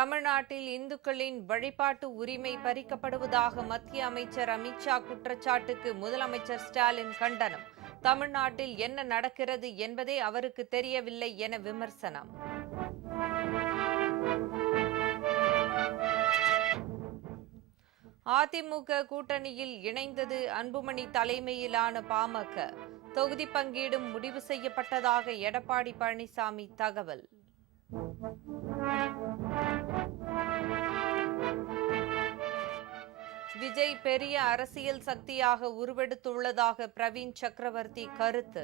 தமிழ்நாட்டில் இந்துக்களின் வழிபாட்டு உரிமை பறிக்கப்படுவதாக மத்திய அமைச்சர் அமித்ஷா குற்றச்சாட்டுக்கு முதலமைச்சர் ஸ்டாலின் கண்டனம். தமிழ்நாட்டில் என்ன நடக்கிறது என்பதே அவருக்கு தெரியவில்லை என விமர்சனம். அதிமுக கூட்டணியில் இணைந்தது அன்புமணி தலைமையிலான பாமக. தொகுதி பங்கீடும் முடிவு செய்யப்பட்டதாக எடப்பாடி பழனிசாமி தகவல். விஜய் பெரிய அரசியல் சக்தியாக உருவெடுத்துள்ளதாக பிரவீன் சக்கரவர்த்தி கருத்து.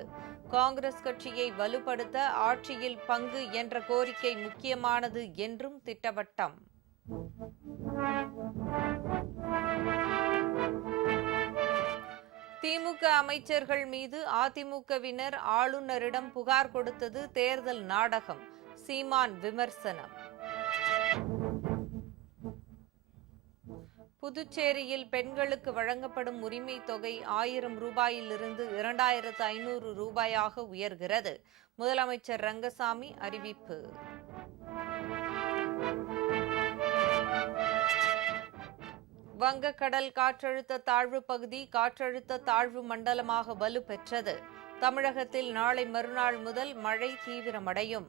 காங்கிரஸ் கட்சியை வலுப்படுத்த ஆட்சியில் பங்கு என்ற கோரிக்கை முக்கியமானது என்றும் திட்டவட்டம். திமுக அமைச்சர்கள் மீது அதிமுகவினர் ஆளுநரிடம் புகார் கொடுத்தது தேர்தல் நாடகம். சீமான் விமர்சனம். புதுச்சேரியில் பெண்களுக்கு வழங்கப்படும் உரிமை தொகை 1000 ரூபாயிலிருந்து 2500 ரூபாயாக உயர்கிறது. முதலமைச்சர் ரங்கசாமி அறிவிப்பு. வங்கக்கடல் காற்றழுத்த தாழ்வு பகுதி காற்றழுத்த தாழ்வு மண்டலமாக வலுப்பெற்றது. தமிழகத்தில் நாளை மறுநாள் முதல் மழை தீவிரமடையும்.